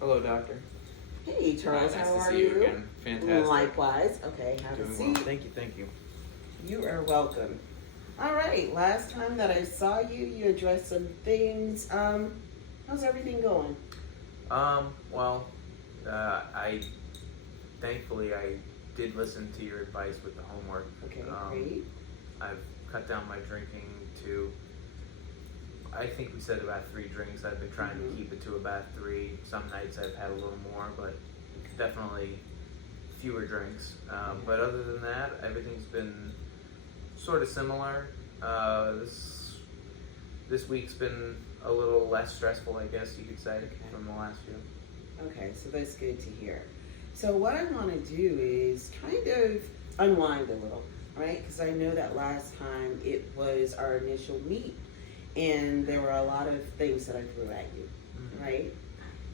Hello, doctor. Hey Charles, Nice how to are see you again. Fantastic. Likewise. Okay, have a Doing seat. well. Thank you. Thank you. You are welcome. All right, last time that I saw you, you addressed some things. How's everything going? Well, I thankfully I did listen to your advice with the homework. Okay, great. I've cut down my drinking to, I think we said about 3 drinks. I've been trying to keep it to about 3. Some nights I've had a little more, but definitely fewer drinks. But other than that, everything's been sort of similar. This week's been a little less stressful, I guess you could say, from the last few. Okay, so that's good to hear. So what I want to do is kind of unwind a little, right? Because I know that last time it was our initial meet, and there were a lot of things that I threw at you, right?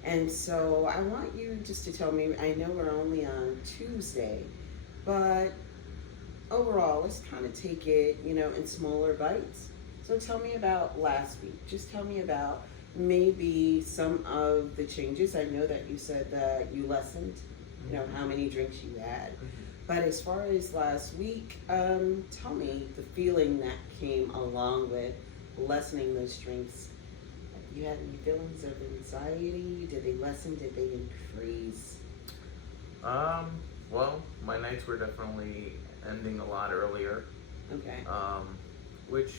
And so I want you just to tell me, I know we're only on Tuesday, but overall, let's kind of take it, in smaller bites. So tell me about last week. Just tell me about maybe some of the changes. I know that you said that you lessened, how many drinks you had. But as far as last week, tell me the feeling that came along with lessening those drinks. You had any feelings of anxiety? Did they lessen? Did they increase? Well, my nights were definitely ending a lot earlier. Okay. Which,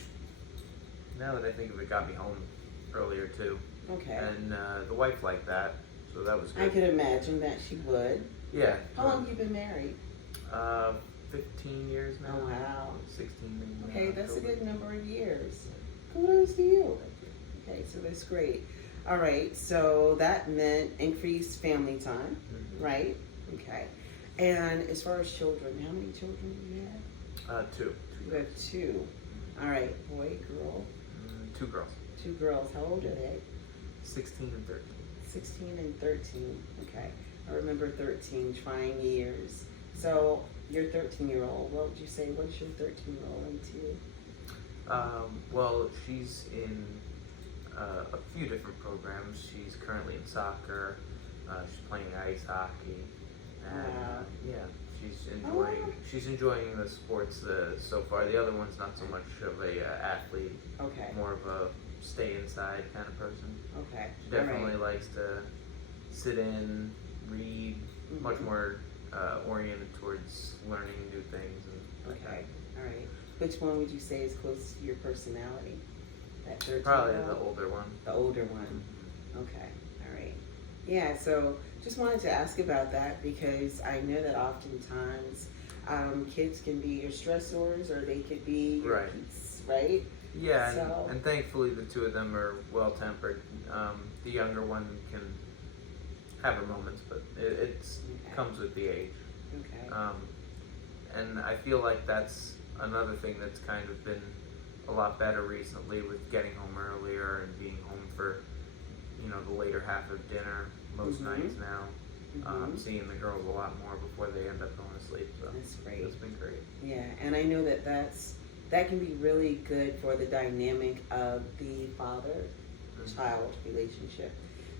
now that I think of it, got me home earlier too. Okay. And the wife liked that, so that was good. I could imagine that she would. Yeah. How long have you been married? 15 years now. Oh, wow. 16 maybe. Okay, that's a good number of years. Kudos to you. Okay, so that's great. All right, so that meant increased family time, right? Okay. And as far as children, how many children do you have? 2. You have 2. All right, boy, girl. 2 girls. 2 girls. How old are they? 16 and 13. 16 and 13. Okay. I remember 13, trying years. So your 13-year-old, what would you say? What's your 13-year-old into? Well, she's in a few different programs. She's currently in soccer. She's playing ice hockey, and she's enjoying the sports so far. The other one's not so much of a athlete. Okay. More of a stay inside kind of person. Okay. She definitely likes to sit in, read, much more oriented towards learning new things. And okay. All right. Which one would you say is close to your personality? That 13-year-old? Probably the older one. The older one. Okay. All right. Yeah, so just wanted to ask about that because I know that oftentimes kids can be your stressors or they could be your peace, right? Yeah, and thankfully the 2 of them are well-tempered. The younger one can have her moments, but it comes with the age. Okay. And I feel like that's another thing that's kind of been a lot better recently with getting home earlier and being home for, the later half of dinner most nights now. Seeing the girls a lot more before they end up going to sleep. So that's great. That's been great. Yeah, and I know that can be really good for the dynamic of the father-child relationship.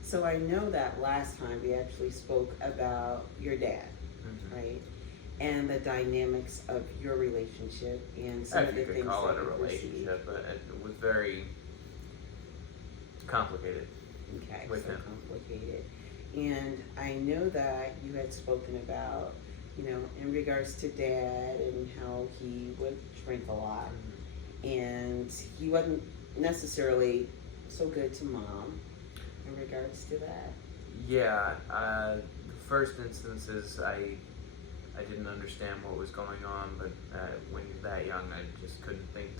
So I know that last time we actually spoke about your dad, right? And the dynamics of your relationship and some of the things that you call it a relationship, but it was very complicated. Okay, with him. Complicated. And I know that you had spoken about, in regards to dad and how he would drink a lot. And he wasn't necessarily so good to mom in regards to that. Yeah, the first instances I didn't understand what was going on, but when you're that young, I just couldn't think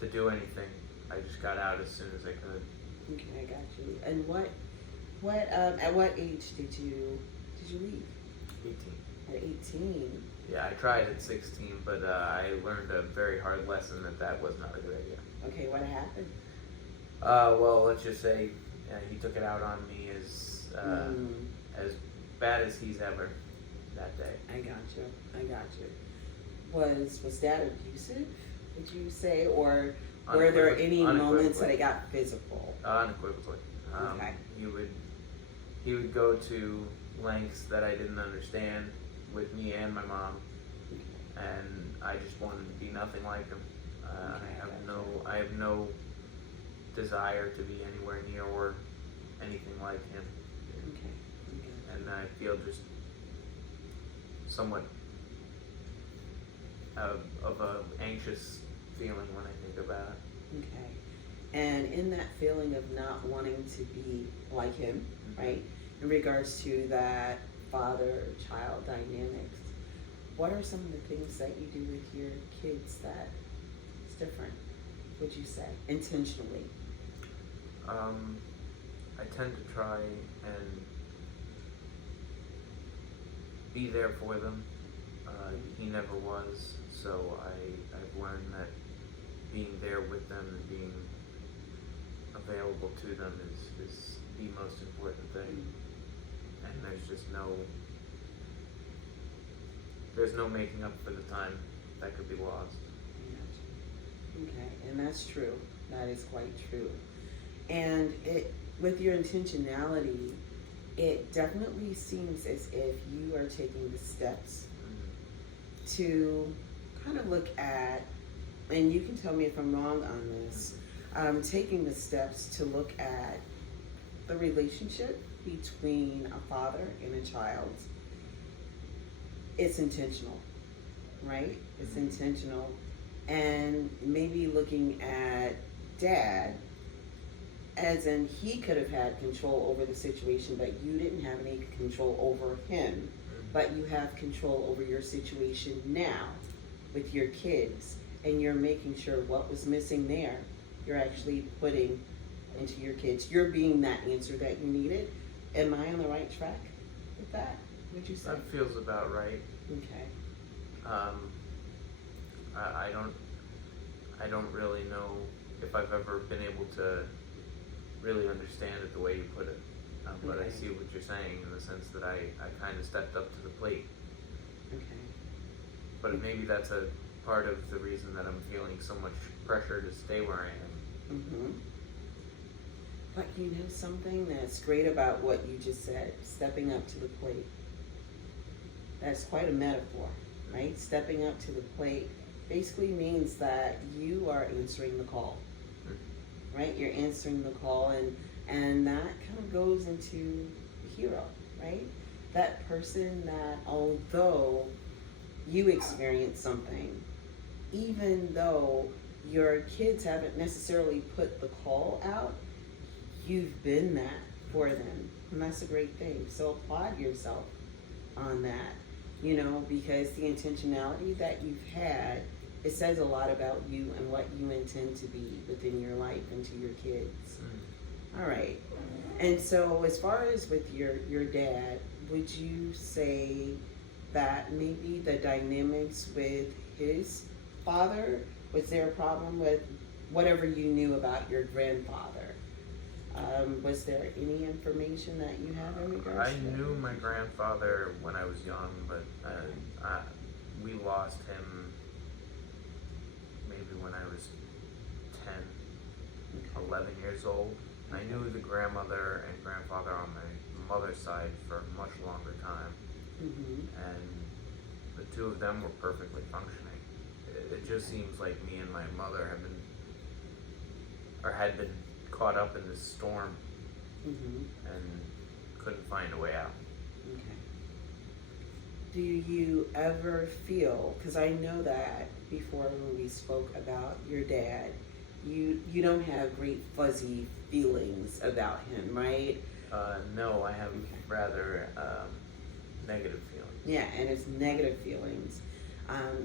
to do anything. I just got out as soon as I could. Okay, I got you. And at what age did you leave? 18. At 18. Yeah, I tried at 16, but I learned a very hard lesson that was not a good idea. Okay, what happened? Well, let's just say he took it out on me as bad as he's ever that day. I got you. Was Dad abusive, would you say, or were there any moments that it got physical? Unequivocally. Okay. he would go to lengths that I didn't understand with me and my mom, and I just wanted to be nothing like him. I have no desire to be anywhere near or anything like him. Okay. And I feel just somewhat of a anxious feeling when I think about it. Okay. And in that feeling of not wanting to be like him, right? In regards to that father-child dynamics, what are some of the things that you do with your kids that is different, would you say, intentionally? I tend to try and be there for them. He never was, so I've learned that being there with them and being available to them is the most important thing. And there's no making up for the time that could be lost. Okay, and that's true. That is quite true. And with your intentionality, it definitely seems as if you are taking the steps to kind of look at, and you can tell me if I'm wrong on this, taking the steps to look at the relationship between a father and a child. It's intentional, right? It's intentional. And maybe looking at dad as in he could have had control over the situation, but you didn't have any control over him, but you have control over your situation now with your kids, and you're making sure what was missing there, you're actually putting into your kids. You're being that answer that you needed. Am I on the right track with that, would you say? That feels about right. Okay. I don't really know if I've ever been able to really understand it the way you put it, but I see what you're saying in the sense that I kind of stepped up to the plate. Okay. But maybe that's a part of the reason that I'm feeling so much pressure to stay where I am. Mm-hmm. But you know something that's great about what you just said, stepping up to the plate. That's quite a metaphor, right? Stepping up to the plate basically means that you are answering the call, right? You're answering the call, and that kind of goes into the hero, right? That person that although you experience something, even though your kids haven't necessarily put the call out, you've been that for them, and that's a great thing. So applaud yourself on that, you know, because the intentionality that you've had, it says a lot about you and what you intend to be within your life and to your kids. All right. And so as far as with your dad, would you say that maybe the dynamics with his father, was there a problem with whatever you knew about your grandfather? Was there any information that you have in regards to that? I knew my grandfather when I was young, but we lost him maybe when I was 10, 11 years old. I knew the grandmother and grandfather on my mother's side for a much longer time, and the two of them were perfectly functioning. It just seems like me and my mother had been caught up in this storm and couldn't find a way out. Okay. Do you ever feel, because I know that before when we spoke about your dad, you don't have great fuzzy feelings about him, right? No, I have rather negative feelings. Yeah, and it's negative feelings.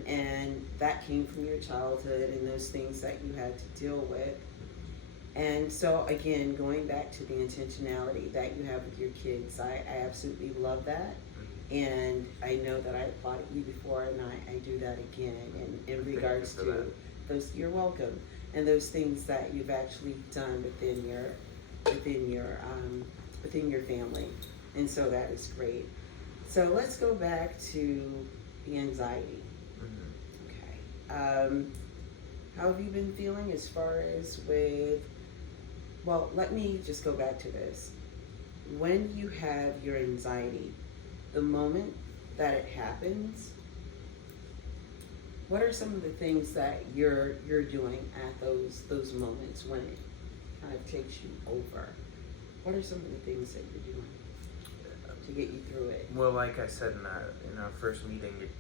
And that came from your childhood and those things that you had to deal with. And so again, going back to the intentionality that you have with your kids, I absolutely love that. And I know that I applauded you before, and I do that again in regards to those. You're welcome. And those things that you've actually done within your family, and so that is great. So let's go back to the anxiety. Okay. How have you been feeling as far as with? Well, let me just go back to this. when you have your anxiety, the moment that it happens, what are some of the things that you're doing at those moments when it kind of takes you over? What are some of the things that you're doing to get you through it? Well, like I said in our first meeting, it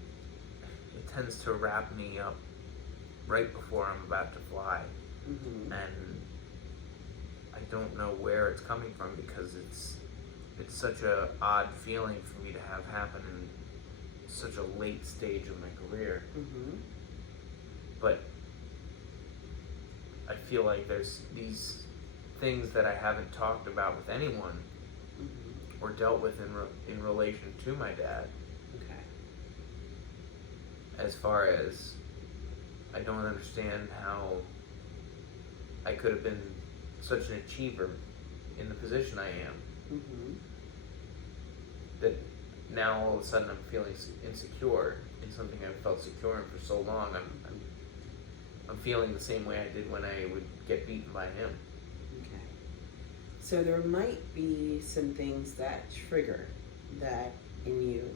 tends to wrap me up right before I'm about to fly, and I don't know where it's coming from because it's such a odd feeling for me to have happen in such a late stage of my career. But I feel like there's these things that I haven't talked about with anyone or dealt with in relation to my dad. Okay. As far as I don't understand how I could have been such an achiever in the position I am. That now all of a sudden I'm feeling insecure in something I've felt secure in for so long. I'm feeling the same way I did when I would get beaten by him. Okay. So there might be some things that trigger that in you.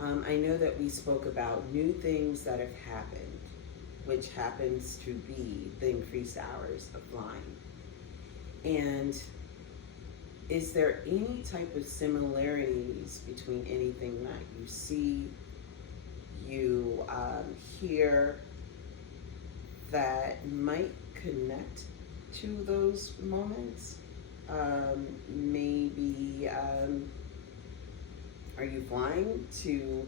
I know that we spoke about new things that have happened, which happens to be the increased hours of flying. And is there any type of similarities between anything that you see, you hear, that might connect to those moments? Maybe, are you flying to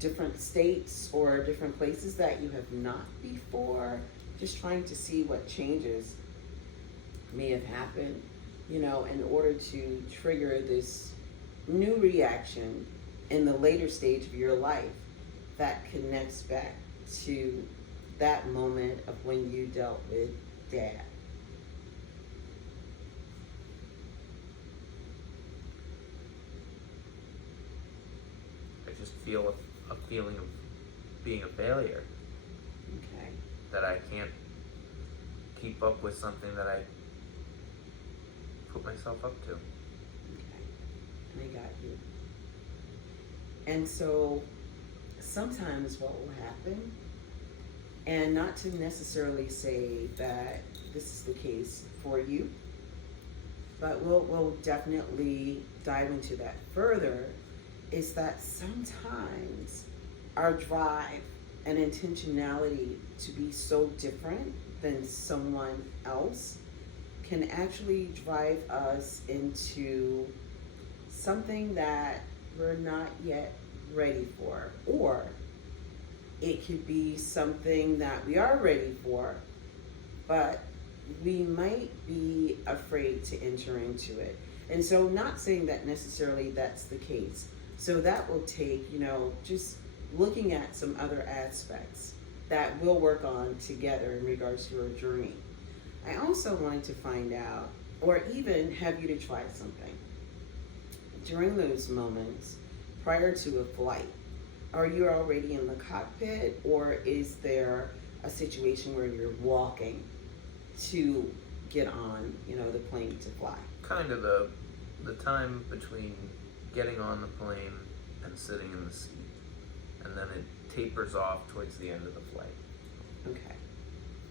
different states or different places that you have not before? Just trying to see what changes may have happened, in order to trigger this new reaction in the later stage of your life that connects back to that moment of when you dealt with Dad. I just feel a feeling of being a failure. Okay. That I can't keep up with something that I put myself up to. Okay. And I got you. And so sometimes what will happen, and not to necessarily say that this is the case for you, but we'll definitely dive into that further, is that sometimes our drive and intentionality to be so different than someone else can actually drive us into something that we're not yet ready for. Or it could be something that we are ready for, but we might be afraid to enter into it. And so not saying that necessarily that's the case. So that will take, just looking at some other aspects that we'll work on together in regards to our journey. I also wanted to find out, or even have you to try something. During those moments, prior to a flight, are you already in the cockpit, or is there a situation where you're walking to get on, the plane to fly? Kind of the time between getting on the plane and sitting in the seat, and then it tapers off towards the end of the flight. Okay.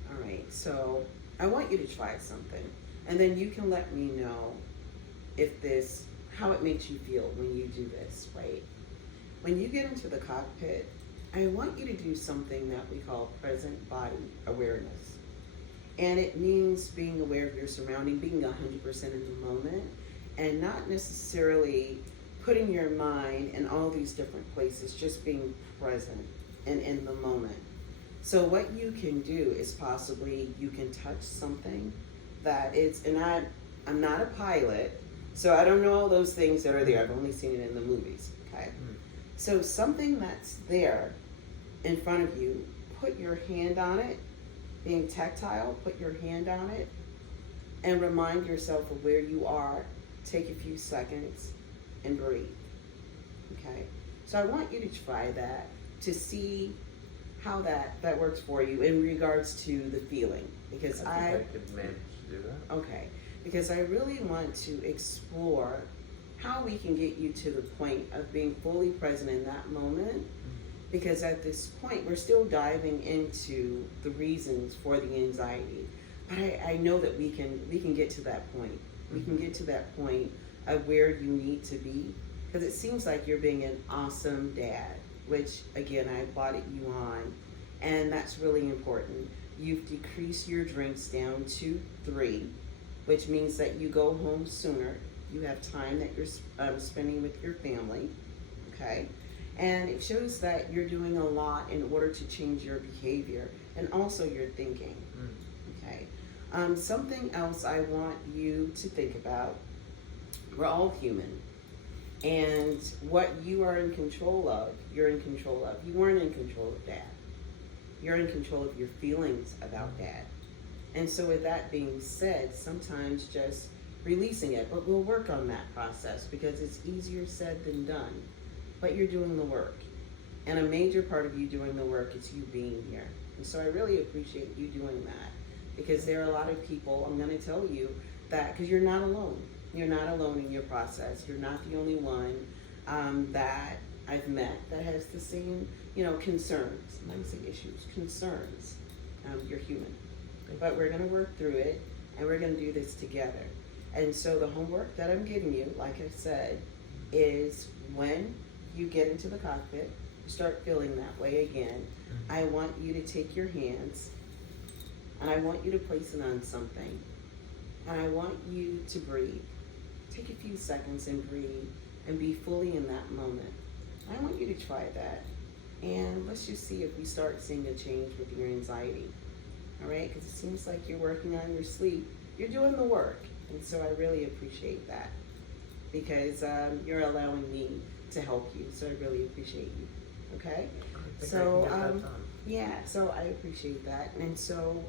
All right. So I want you to try something, and then you can let me know how it makes you feel when you do this, right? When you get into the cockpit, I want you to do something that we call present body awareness. And it means being aware of your surrounding, being 100% in the moment, and not necessarily putting your mind in all these different places, just being present and in the moment. So what you can do is possibly you can touch something that is, and I'm not a pilot, so I don't know all those things that are there. I've only seen it in the movies, okay? So something that's there in front of you, put your hand on it, being tactile, put your hand on it, and remind yourself of where you are. Take a few seconds and breathe, okay? So I want you to try that to see how that works for you in regards to the feeling, because I think I could manage to do that. Okay, because I really want to explore how we can get you to the point of being fully present in that moment. Because at this point, we're still diving into the reasons for the anxiety. But I know that we can get to that point. We can get to that point of where you need to be. Because it seems like you're being an awesome dad, which, again, I applauded you on. And that's really important. You've decreased your drinks down to 3, which means that you go home sooner. You have time that you're spending with your family, okay? And it shows that you're doing a lot in order to change your behavior and also your thinking, okay? Something else I want you to think about, we're all human. And what you are in control of, you're in control of. You weren't in control of Dad. You're in control of your feelings about Dad. And so with that being said, sometimes just releasing it, but we'll work on that process because it's easier said than done. But you're doing the work. And a major part of you doing the work is you being here. And so I really appreciate you doing that because there are a lot of people, I'm going to tell you that, because you're not alone. You're not alone in your process. You're not the only one that I've met that has the same, concerns. I'm not saying issues, concerns. You're human. But we're going to work through it, and we're going to do this together. And so the homework that I'm giving you, like I said, is when you get into the cockpit, you start feeling that way again, I want you to take your hands, and I want you to place it on something. And I want you to breathe. Take a few seconds and breathe and be fully in that moment. I want you to try that. And let's just see if we start seeing a change with your anxiety. All right? Because it seems like you're working on your sleep. You're doing the work. And so I really appreciate that because you're allowing me to help you. So I really appreciate you. Okay? So, so I appreciate that. And so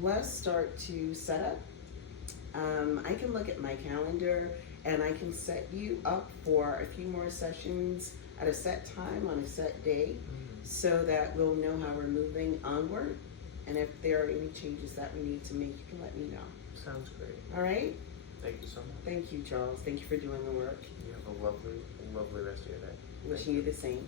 let's start to set up. I can look at my calendar and I can set you up for a few more sessions at a set time on a set day so that we'll know how we're moving onward. And if there are any changes that we need to make, you can let me know. Sounds great. All right? Thank you so much. Thank you, Charles. Thank you for doing the work. You have a lovely, lovely rest of your day. Wishing you the same.